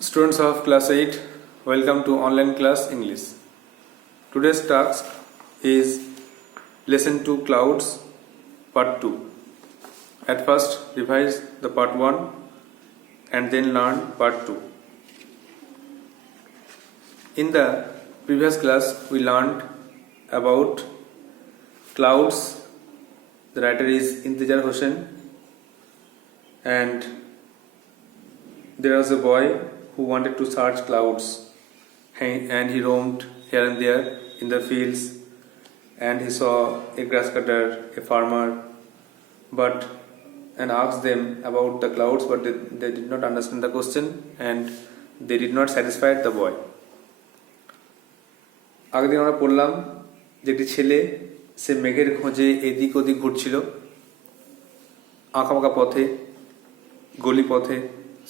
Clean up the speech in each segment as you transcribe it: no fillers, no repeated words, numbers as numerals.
Students of class 8, welcome to online class English. Today's task is lesson 2 clouds part 2. At first revise the part 1 and then learn part 2. In the previous class we learned about clouds. The writer is Intejar Hossain and there was a boy who wanted to search clouds and he roamed here and there in the fields and he saw a grass cutter, a farmer, and asked them about the clouds, but they did not understand the question and they did not satisfy the boy. আগের দিন আমরা পড়লাম যে একটি ছেলে সে মেঘের খোঁজে এদিক ওদিক ঘুরছিল আঁকাবাঁকা পথে গলি পথে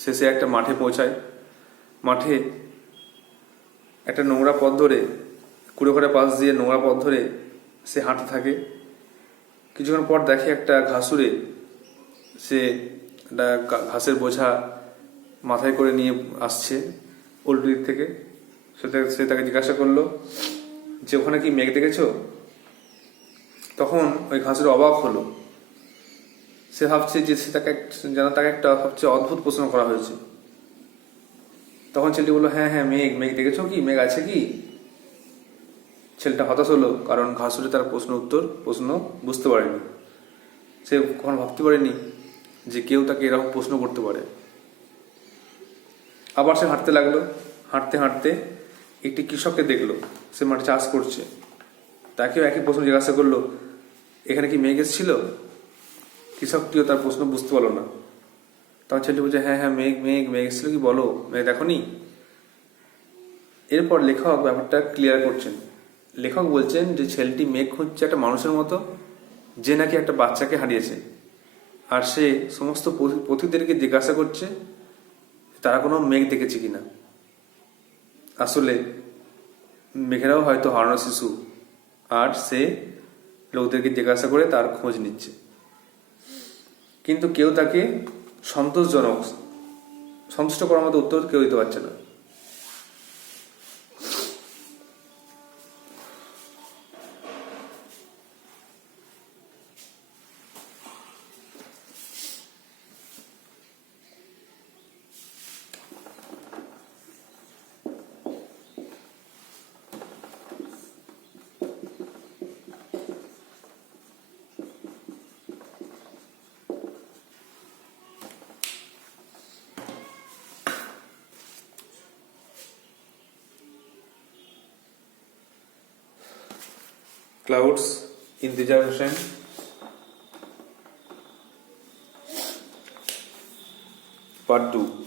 শেষে একটা মাঠে পৌঁছায় মাঠে একটা নোংরা পথ ধরে কুড়োঘরের পাশ দিয়ে নোংরা পথ ধরে সে হাঁটতে থাকে কিছুক্ষণ পর দেখে একটা ঘাসুরে সে একটা ঘাসের বোঝা মাথায় করে নিয়ে আসছে উল্টো দিক থেকে সে তাকে জিজ্ঞাসা করলো যে ওখানে কি মেঘ দেখেছো তখন ওই ঘাসের অবাক হলো সে ভাবছে যে তাকে একটা সবচেয়ে অদ্ভুত প্রশ্ন করা হয়েছে তখন ছেলেটি বললো হ্যাঁ মেঘ দেখেছো কি মেঘ আছে কি ছেলেটা হতাশ হলো কারণ ঘাসুরে তার প্রশ্ন বুঝতে পারেনি সে কখনো ভাবতে পারেনি যে কেউ তাকে এরকম প্রশ্ন করতে পারে আবার সে হাঁটতে লাগলো হাঁটতে হাঁটতে একটি কৃষককে দেখলো সে মাঠে চাষ করছে তাকেও একই প্রশ্ন জিজ্ঞাসা করলো এখানে কি মেঘ এসেছিল কৃষকটিও তার প্রশ্ন বুঝতে পারলো না তখন ছেলেটি বলছে হ্যাঁ মেঘ এসেছিল কি বলো মেঘ দেখোনি এরপর লেখক ব্যাপারটা ক্লিয়ার করছেন লেখক বলছেন যে ছেলেটি মেঘ খুঁজছে একটা মানুষের মতো যে নাকি একটা বাচ্চাকে হারিয়েছে আর সে সমস্ত পথিকদেরকে জিজ্ঞাসা করছে তারা কোনো মেঘ দেখেছে কিনা আসলে মেঘেরাও হয়তো হারানো শিশু আর সে লোকদেরকে জিজ্ঞাসা করে তার খোঁজ নিচ্ছে কিন্তু কেউ তাকে সন্তুষ্ট করার মতো উত্তর কেউ দিতে পারছে না Clouds, Intejar Hossain. Part 2.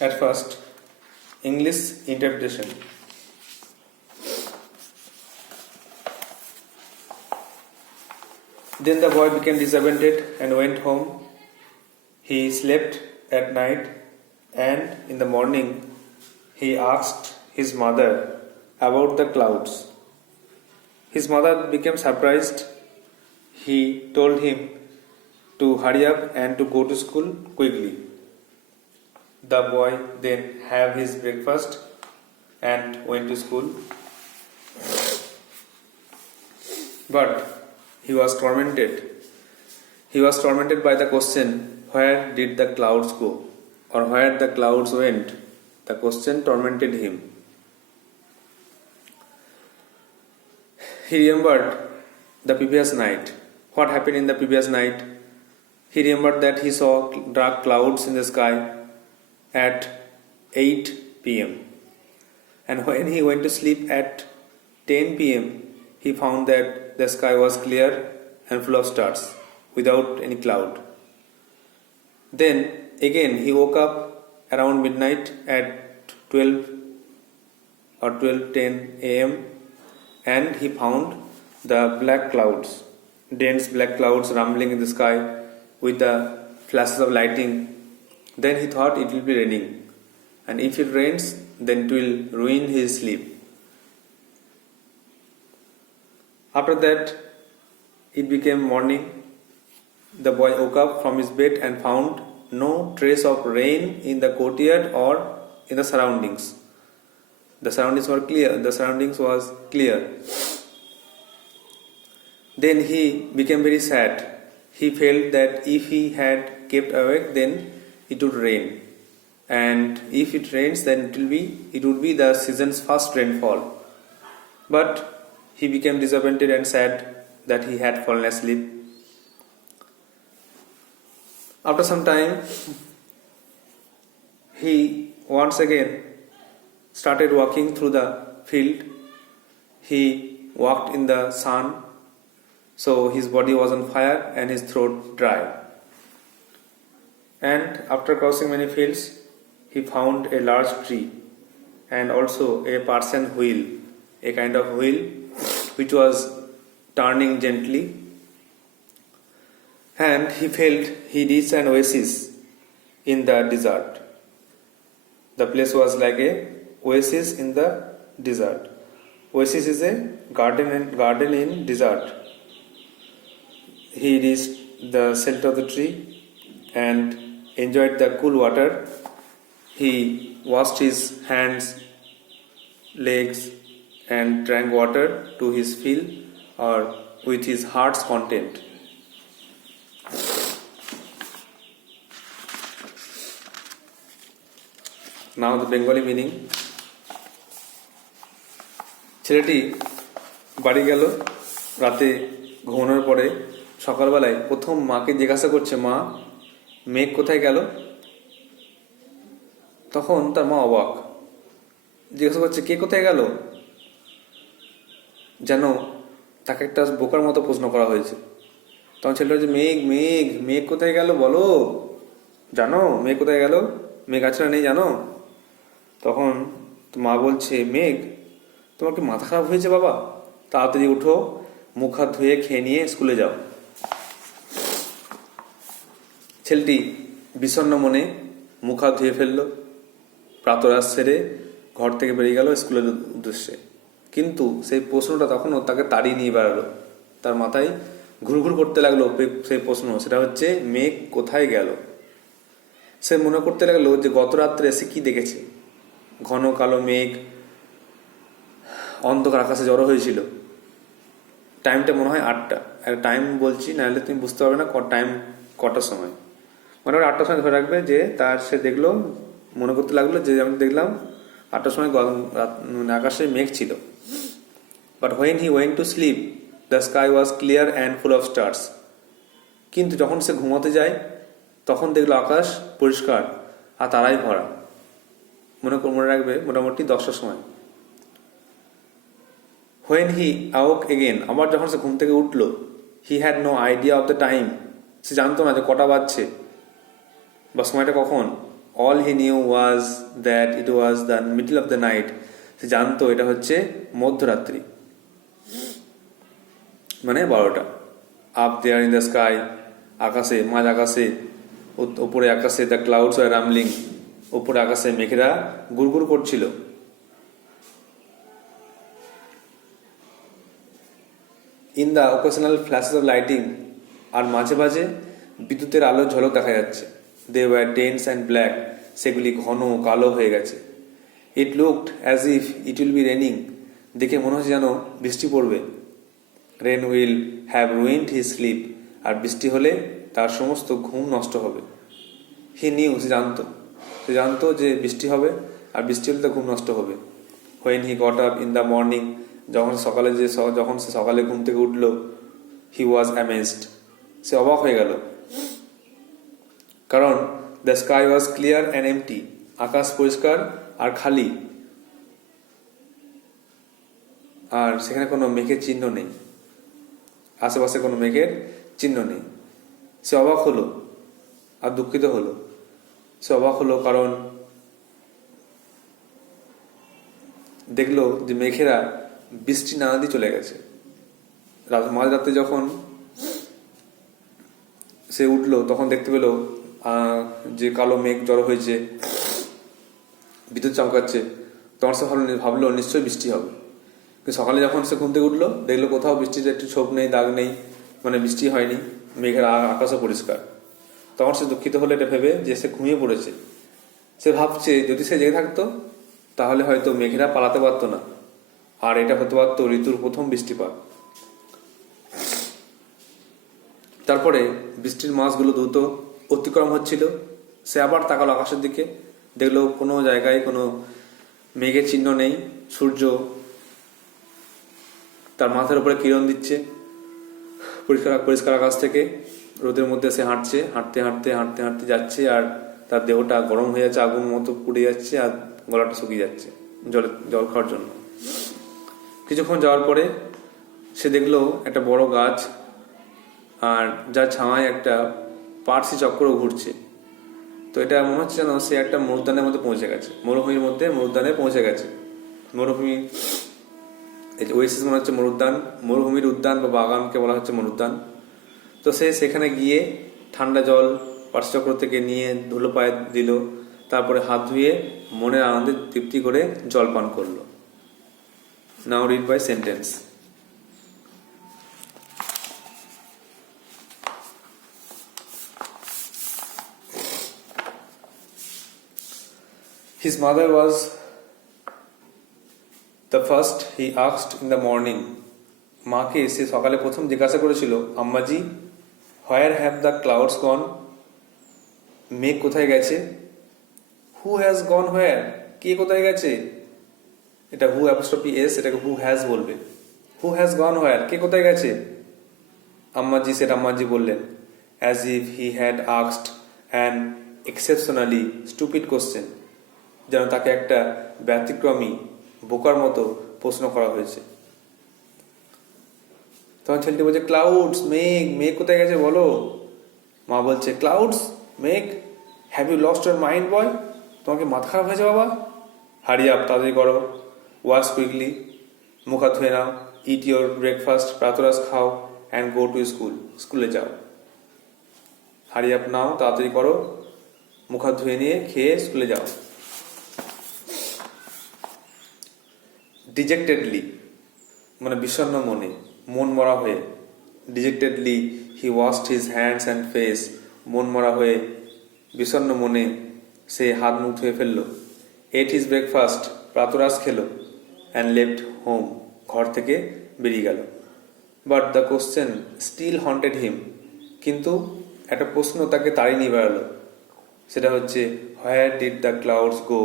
At first, English interpretation. Then the boy became disappointed and went home. He slept at night and in the morning he asked his mother about the clouds. His mother became surprised. He told him to hurry up and to go to school quickly. The boy then had his breakfast and went to school. But he was tormented. He was tormented by the question, where did the clouds go? Or where the clouds went? The question tormented him. He remembered the previous night. What happened in the previous night? He remembered that he saw dark clouds in the sky at 8 p.m. And when he went to sleep at 10 p.m., he found that the sky was clear and full of stars without any cloud. Then again he woke up around midnight at 12 or 12:10 a.m. and he found the black clouds, dense black clouds rumbling in the sky with the flashes of lighting. Then he thought it will be raining and if it rains, then it will ruin his sleep. After that, it became morning. The boy woke up from his bed and found no trace of rain in the courtyard or in the surroundings. The surroundings were clear. The surroundings was clear. Then he became very sad. He felt that if he had kept awake, then it would rain. And if it rains, then it would be the season's first rainfall. But he became disappointed and sad that he had fallen asleep. After some time, he once again started walking through the field. He walked in the sun, so his body was on fire and his throat dry. And after crossing many fields, he found a large tree and also a Persian wheel, a kind of wheel which was turning gently. And he felt he reached an oasis in the desert. The place was like a oasis in the desert. Oasis is a garden in desert. He reached the shelter of the tree and enjoyed the cool water. He washed his hands, legs, and drank water to his fill or with his heart's content. Now the Bengali meaning. ছেলেটি বাড়ি গেল রাতে ঘুমানোর পরে সকালবেলায় প্রথম মাকে জিজ্ঞাসা করছে, মা, মেঘ কোথায় গেল? তখন তার মা অবাক, জিজ্ঞাসা করছে, কে কোথায় গেল? যেন তাকে একটা বোকার মতো প্রশ্ন করা হয়েছে। তখন ছেলেটা বলছে, মেঘ মেঘ মেঘ কোথায় গেল বলো, জানো মেঘ কোথায় গেল? মেঘ আছে না নেই জানো? তখন মা বলছে, মেঘ, তোমার কি মাথা খারাপ হয়েছে বাবা? তাড়াতাড়ি উঠো, মুখ হাত ধুয়ে খেয়ে নিয়ে স্কুলে যাও। ছেলেটি বিষণ্ণ মনে মুখ হাত ধুয়ে ফেলল, প্রাতরাশ সেরে ঘর থেকে বেরিয়ে গেল স্কুলের উদ্দেশ্যে। কিন্তু সেই প্রশ্নটা তখনও তাকে তাড়িয়ে নিয়ে বেড়ালো, তার মাথায় ঘুরঘুর করতে লাগলো সেই প্রশ্ন, সেটা হচ্ছে মেঘ কোথায় গেল। সে মনে করতে লাগলো যে গত রাত্রে এসে কি দেখেছে, ঘন কালো মেঘ অন্ধকার আকাশে জড়ো হয়েছিল। টাইমটা মনে হয় 8টা, একটা টাইম বলছি, নাহলে তুমি বুঝতে পারবে না টাইম কটার সময়। মনে হয় 8টার সময় ধরে রাখবে যে সে দেখলো, মনে করতে লাগলো যে আমি দেখলাম 8টার সময় আকাশে মেঘ ছিল। But when he went to slip the sky was clear and full of stars. কিন্তু যখন সে ঘুমাতে যায় তখন দেখলো আকাশ পরিষ্কার আর তারাই ভরা। মনে রাখবে মোটামুটি 10টার সময়। হোয়েন হি অ্যাওক এগেন, আবার যখন সে ঘুম থেকে উঠলো, he had no idea of the time, সে জানতো না যে কটা বাজছে বা সময়টা কখন। All he knew was that it was the middle of the night, সে জানতো এটা হচ্ছে মধ্যরাত্রি, মানে 12টা। Up there in the sky, আকাশে, মাঝ আকাশে, ওপরে আকাশে দ্য ক্লাউডস আর রামলিং, ওপরে আকাশে মেঘেরা গুড়গুড় করছিল। In the occasional flashes of lighting, আর মাঝে মাঝে বিদ্যুতের আলোর ঝলক দেখা যাচ্ছে। They were dense and black, সেগুলি ঘন কালো হয়ে গেছে। It looked as if it will be raining, দেখে মনে হচ্ছে যেন বৃষ্টি পড়বে। Rain will have ruined his sleep, আর বৃষ্টি হলে তার সমস্ত ঘুম নষ্ট হবে। হি নিউ, সে জানতো যে বৃষ্টি হবে, আর বৃষ্টি হলে তার ঘুম নষ্ট হবে। When he got up in the morning, যখন সে সকালে ঘুম থেকে উঠল, হি ওয়াজ অ্যামেজড, সে অবাক হয়ে গেল। কারণ the sky was clear and empty, আকাশ পরিষ্কার আর খালি, আর সেখানে কোনো মেঘের চিহ্ন নেই, আশেপাশে কোনো মেঘের চিহ্ন নেই। সে অবাক হলো আর দুঃখিত হলো। সে অবাক হলো কারণ দেখলো যে মেঘেরা বৃষ্টি না দিয়ে চলে গেছে। মাঝরাতে যখন সে উঠলো তখন দেখতে পেল যে কালো মেঘ জড়ো হয়েছে, বিদ্যুৎ চমকাচ্ছে, তখন সে ভাবলো নিশ্চয়ই বৃষ্টি হবে। কিন্তু সকালে যখন সে ঘুম থেকে উঠলো, দেখলো কোথাও বৃষ্টির একটু ছোপ নেই, দাগ নেই, মানে বৃষ্টি হয়নি, মেঘের আকাশও পরিষ্কার। তখন সে দুঃখিত হলো এটা ভেবে যে সে ঘুমিয়ে পড়েছে। সে ভাবছে যদি সে জেগে থাকতো তাহলে হয়তো মেঘেরা পালাতে পারতো না, আর এটা হতে পারতো ঋতুর প্রথম বৃষ্টিপাত। তারপরে বৃষ্টির মাসগুলো দ্রুত অতিক্রম হচ্ছিল। সে আবার তাকালো আকাশের দিকে, দেখলো কোনো জায়গায় কোনো মেঘের চিহ্ন নেই। সূর্য তার মাথার উপরে কিরণ দিচ্ছে পরিষ্কার পরিষ্কার আকাশ থেকে। রোদের মধ্যে সে হাঁটছে, হাঁটতে হাঁটতে হাঁটতে হাঁটতে যাচ্ছে, আর তার দেহটা গরম হয়ে যাচ্ছে, আগুন মতো পুড়ে যাচ্ছে, আর গলাটা শুকিয়ে যাচ্ছে জল খাওয়ার জন্য। কিছুক্ষণ যাওয়ার পরে সে দেখলো একটা বড় গাছ, আর যার ছাওয়ায় একটা পার্সি চক্র ঘুরছে। তো এটা মনে হচ্ছে যেন সে একটা মরুদ্যানের মধ্যে পৌঁছে গেছে, মরুভূমির মধ্যে মরুদ্যানে পৌঁছে গেছে। মরুভূমি ওয়েসিস মনে হচ্ছে মরুদ্যান, মরুভূমির উদ্যান বা বাগানকে বলা হচ্ছে মরুদ্যান। তো সে সেখানে গিয়ে ঠান্ডা জল পার্সি চক্র থেকে নিয়ে ধুলো পায়ে দিল, তারপরে হাত ধুয়ে মনের আনন্দে তৃপ্তি করে জল পান করলো। Now read by sentence. His mother was the first he asked in the morning. মাকে সে সকালে প্রথম জিজ্ঞাসা করেছিল, আম্মাজি, হোয়ার হ্যাভ দ্য ক্লাউডস গন? মেঘ কোথায় গেছে? হু হ্যাজ গন হোয়ার? কে কোথায় গেছে? এটা হু অ্যাপোস্ট্রফি এস, এটাকে হু হ্যাজ বলবে। হু হ্যাজ গন হোয়ার? কে কোথায় গেছে? আম্মাজি সেটা আম্মাজি বললেন, as if he had asked an exceptionally stupid question, যেন তাকে একটা ব্যতিক্রমী বোকার মতো প্রশ্ন করা হয়েছে। তখন ছেলেটি বলছে, ক্লাউডস, মেঘ, মেঘ কোথায় গেছে বলো। মা বলছে, ক্লাউডস, মেঘ, have you lost your mind boy? তোমাকে মাথা খারাপ হয়েছে বাবা? হারি আপ, তাড়াতাড়ি করো, ওয়াশ কুইকলি, মুখ হাত ধুয়ে নাও, ইট ইউর ব্রেকফাস্ট, প্রাতরাস খাও, অ্যান্ড গো টু স্কুল, স্কুলে যাও। হারি আপ নাও, তাড়াতাড়ি করো, মুখ হাত ধুয়ে নিয়ে খেয়ে স্কুলে যাও। ডিজেক্টেডলি মানে বিষণ্ণ মনে, মন মরা হয়ে। Dejectedly he washed his hands and face, মন মরা হয়ে বিষণ্ণ মনে সে হাত মুখ ধুয়ে ফেলল। এট হিজ ব্রেকফাস্ট, প্রাতরাশ খেলো, অ্যান্ড লেফট হোম, ঘর থেকে বেরিয়ে গেল। But the question still haunted him, কিন্তু একটা প্রশ্ন তাকে তাড়িয়ে নিয়ে বেড়ালো। সেটা হচ্ছে, where did the clouds go?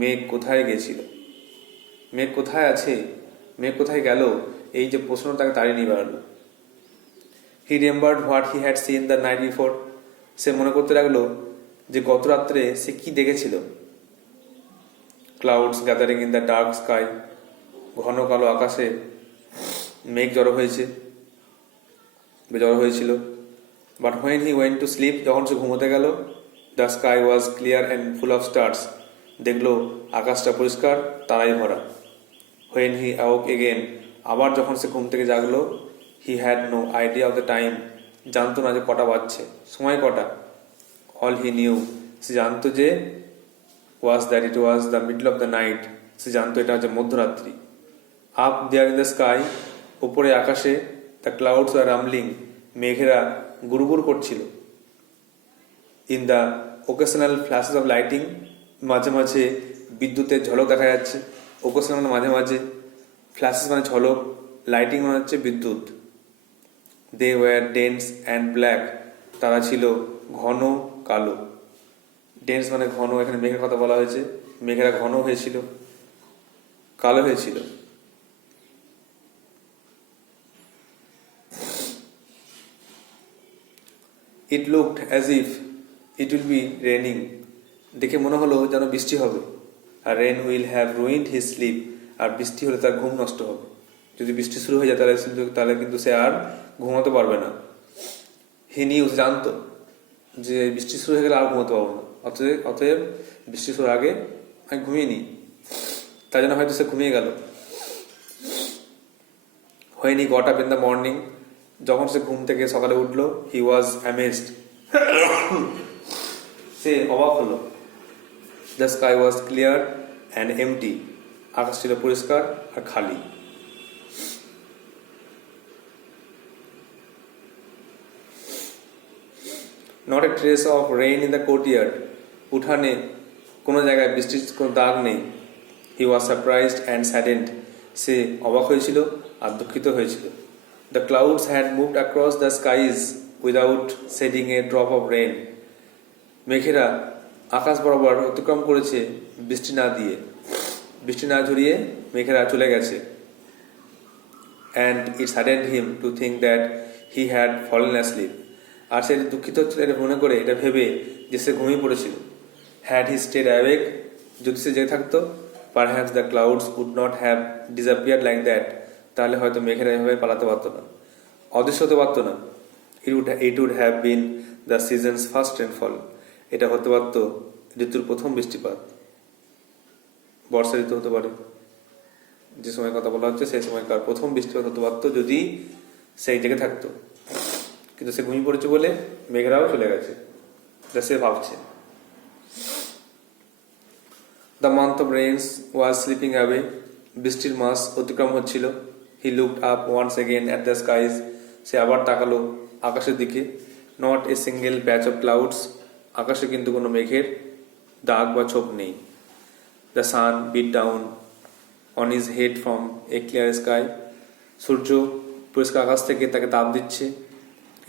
মেঘ কোথায় গেছিল? মেঘ কোথায় আছে? মেঘ কোথায় গেল? এই যে প্রশ্ন তাকে তাড়িয়ে নিয়ে বেড়ালো। He remembered what he had seen the night before, সে মনে করতে লাগলো যে গত রাত্রে সে কি দেখেছিল। Clouds gathering in the dark sky, ঘন কালো আকাশে মেঘ জড়ো হয়েছিল। But when he went to sleep, যখন সে ঘুমোতে গেল, the sky was clear and full of stars, দেখলো আকাশটা পরিষ্কার, তারাই ভরা। হোয়েন হি অ্যাওক এগেন, আবার যখন সে ঘুম থেকে জাগলো, he had no idea of the time, জানতো না যে কটা বাজছে, সময় কটা। অল হি নিউ, সে জানতো যে was that it was the middle of the night, সে জানতো এটা হচ্ছে মধ্যরাত্রি। Up there in the sky, উপরে আকাশে, দ্য ক্লাউডস আর রামলিং, মেঘেরা গুড়গুড় করছিল। In the occasional flashes of lighting, মাঝে মাঝে বিদ্যুতের ঝলক দেখা যাচ্ছে। ওকেশনাল মাঝে মাঝে, ফ্ল্যাশেস মানে ঝলক, লাইটিং মানে হচ্ছে বিদ্যুৎ। They were dense and black, তারা ছিল ঘন কালো। ডেন্স মানে ঘন, এখানে মেঘের কথা বলা হয়েছে। মেঘেরা ঘন হয়েছিল, কালো হয়েছিল। It looked as if it will be raining, দেখে মনে হলো যেন বৃষ্টি হবে। আর rain will have ruined his sleep, আর বৃষ্টি হলে তার ঘুম নষ্ট হবে। যদি বৃষ্টি শুরু হয়ে যায় তাহলে কিন্তু সে আর ঘুমাতে পারবে না। হি নিউ, জানতো যে বৃষ্টি শুরু হয়ে গেলে আর ঘুমাতে পারবো না, অতএব বৃষ্টি শুরুর আগে আমি ঘুমিয়ে নিই। তাই জন্য হয়তো সে ঘুমিয়ে গেল। When he got up in the morning, যখন সে ঘুম থেকে সকালে উঠলো, হি ওয়াজ অ্যামেজড, সে অবাক হলো। The sky was clear and empty. আকাশ ছিল পরিষ্কার আর খালি। Not a trace of rain in the courtyard. উঠানে কোনো জায়গায় বৃষ্টির কোনো দাগ নেই। He was surprised and saddened. সে অবাক হয়েছিল আর দুঃখিত হয়েছিল। The clouds had moved across the skies without shedding a drop of rain. মেঘেরা আকাশ বরাবর অতিক্রম করেছে বৃষ্টি না দিয়ে, বৃষ্টি না ঝরিয়ে মেঘেরা চলে গেছে। And it saddened him to think that he had fallen asleep. আর সে দুঃখিত হচ্ছিল এটা মনে করে, এটা ভেবে যে সে ঘুমিয়ে পড়েছিল। হ্যাড হি স্টেড অ্যাওয়েক, যদি সে জেগে থাকতো, perhaps the clouds would not have disappeared like that, তাহলে হয়তো মেঘেরা এভাবে পালাতে পারতো না, অদৃশ্য হতে পারতো না। It would have been the season's first rainfall. এটা হতে পারত ঋতুর প্রথম বৃষ্টিপাত। বর্ষা ঋতু হতে পারে, যে সময় কথা বলা হচ্ছে সেই সময়কার প্রথম বৃষ্টিপাত হতে পারতো যদি সেই জেগে থাকতো। কিন্তু সে ঘুমিয়ে পড়েছে বলে মেঘরাও চলে গেছে, যা সে ভাবছে। The month of rains was slipping away. বৃষ্টির মাস অতিক্রম হচ্ছিল। He looked up once again at the skies. সে আবার তাকালো আকাশের দিকে। Not a single patch of clouds. আকাশে কিন্তু কোনো মেঘের দাগ বা ছোপ নেই। The sun beat down on his head from a clear sky. সূর্য পরিষ্কার আকাশ থেকে তাকে তাপ দিচ্ছে।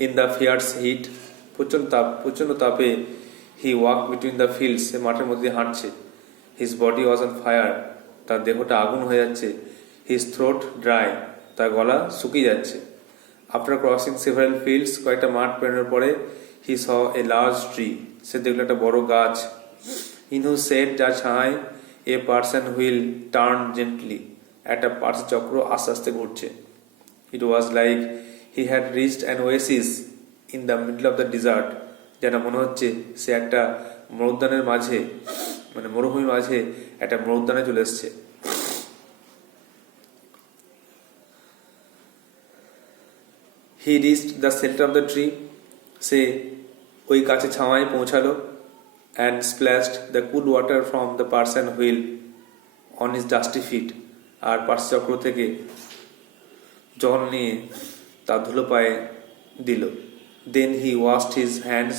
ইন দ্য ফিয়ার্স হিট, প্রচণ্ড তাপে he walk between the fields. সে মাঠের মধ্যে দিয়ে হাঁটছে। His body was on fire, তার দেহটা আগুন হয়ে যাচ্ছে। হিজ থ্রোট ড্রাই, তার গলা শুকিয়ে যাচ্ছে। আফটার ক্রসিং সেভারাল ফিল্ডস, কয়েকটা মাঠ পেরোনোর পরে, হি স এ লার্জ ট্রি, সে দেখলো একটা বড় গাছ। ইন হু সেট, যার ছায় a Persian wheel turn gently, একটা পার্স চক্র আস্তে আস্তে ঘুরছে। It was like he had reached an oasis in the middle of the desert. যেন মনে হচ্ছে সে একটা মরুদ্যানের মাঝে, মানে মরুভূমির মাঝে একটা মরুদ্যানে চলে এসছে। He reached the shelter of the tree, সে ওই গাছে ছাওয়ায় পৌঁছালো। And splashed the cool water from the Persian wheel on his dusty feet, আর পার্স চক্র থেকে জল নিয়ে তার ধুলো পায়ে দিল। Then he washed his hands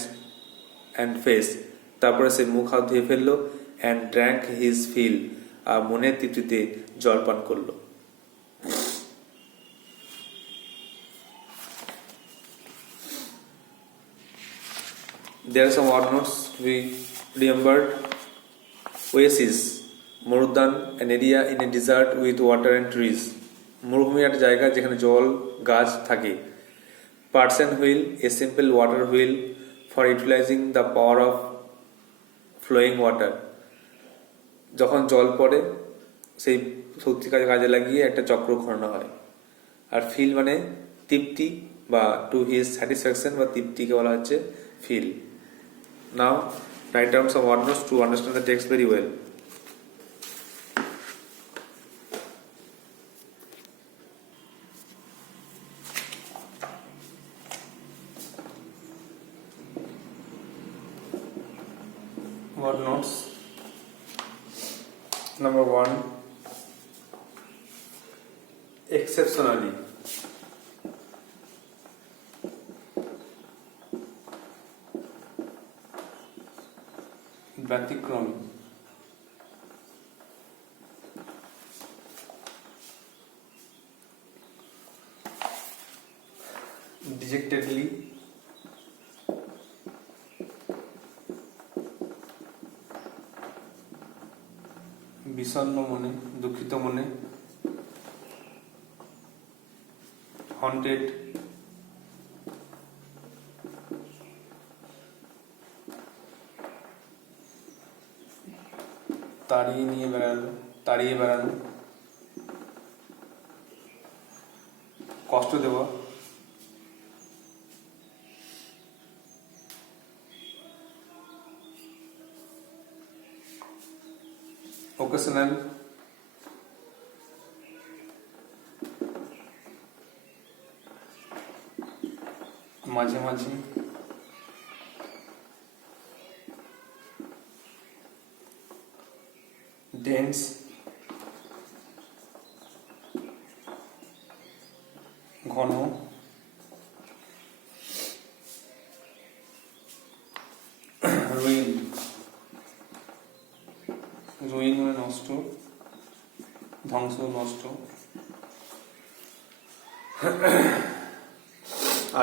and face, তারপরে সে মুখ হাত ধুয়ে ফেললো। অ্যান্ড ড্র্যাঙ্ক হিজ ফিল, আর মনের তৃপ্তিতে জল পান করলো। There are some odd notes to be remembered. Oasis, মরুদ্যান, an area in a desert with water and trees. মরুভূমির একটা জায়গা যেখানে জল, গাছ থাকে। Parson wheel, a simple water wheel for utilizing the power of flowing water. যখন জল পড়ে সেই শক্তি কাজে লাগিয়ে একটা চক্র ঘোরানো হয়। আর ফিল মানে তৃপ্তি, বা টু হিজ স্যাটিসফ্যাকশন, বা তৃপ্তিকে বলা হচ্ছে feel. Now, write down some word notes to understand the text very well. Word notes. Number 1, exceptionally. ব্যতিক্রমী। ডিজেক্টেডলি, বিষণ্ণ মনে, দুঃখিত মনে। হন্টেড, তাড়িয়ে বেড়ানো। কষ্ট দেওয়া। ওকেশনাল, মাঝে মাঝে। ডেন্স, ঘন, রুইন, রুইন মানে নষ্ট, ধ্বংস, নষ্ট।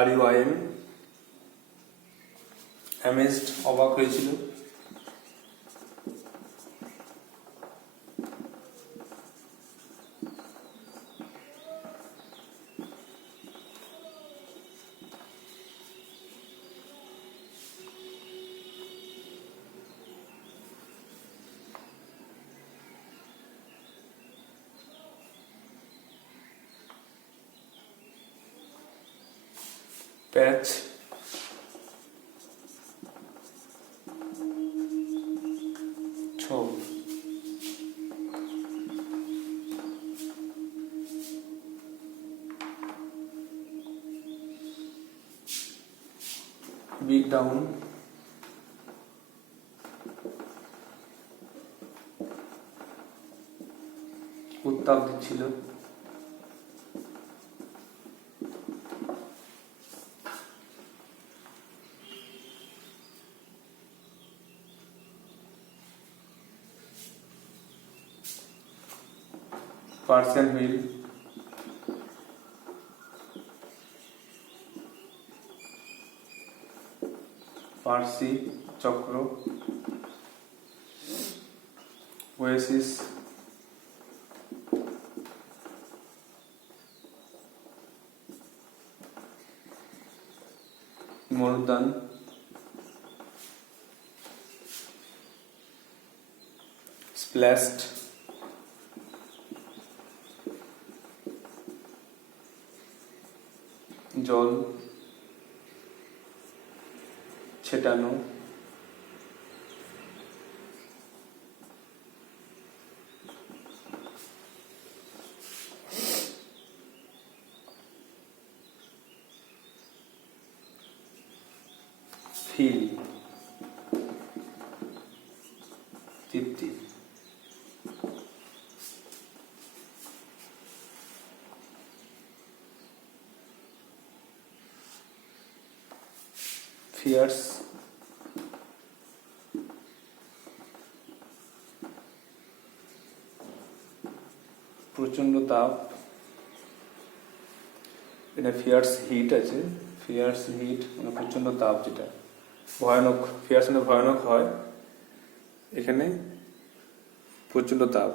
RUIN, অ্যামেজড, অবাক হয়েছিল। প্যাচ, ছোপ, বিগ ডাউন, উত্তাপ দিচ্ছিল। পার্সন হুইল, পার্সি, চক্র। ওয়েসিস, মরুদ্যান। স্প্ল্যাশড, জল ছেটানো। ফিল, তৃপ্তি। ফিয়ার্স, প্রচন্ড তাপ। এটা ফিয়ার্স হিট আছে, ফিয়ার্স হিট মানে প্রচন্ড তাপ, যেটা ভয়ানক। ফিয়ার্স মানে ভয়ানক হয়, এখানে প্রচন্ড তাপ।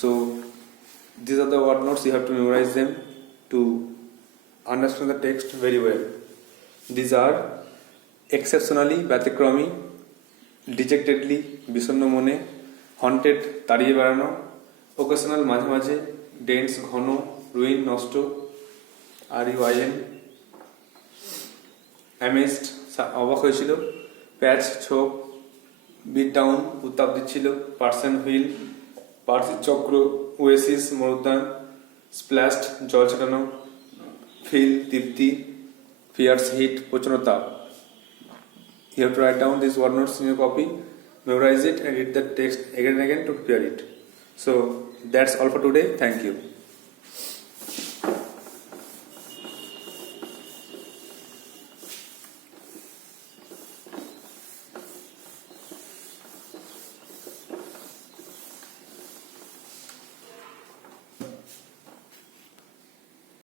So these are the word notes, you have to memorize them to understand the text very well. These are exceptionally, ব্যতিক্রমী, dejectedly, বিষণ্ণ মনে, haunted, তাড়িয়ে বেড়ানো, occasional, মাঝে মাঝে, dense, ঘন, ruin, নষ্ট, RUIN, amazed, অবাক হয়েছিল, প্যাচ, ছোপ, বিট ডাউন, উত্তাপ দিচ্ছিল, পার্সন হুইল, পার্সি চক্র, ওয়েসিস, মরুদ্যান, স্প্ল্যাশড, জল ছেটানো, ফিল, তৃপ্তি, ফিয়ার্স হিট, প্রচন্ড তাপ। You have to write down these word notes in your copy, memorize it and read the text again and again to prepare it. So that's all for today. Thank you.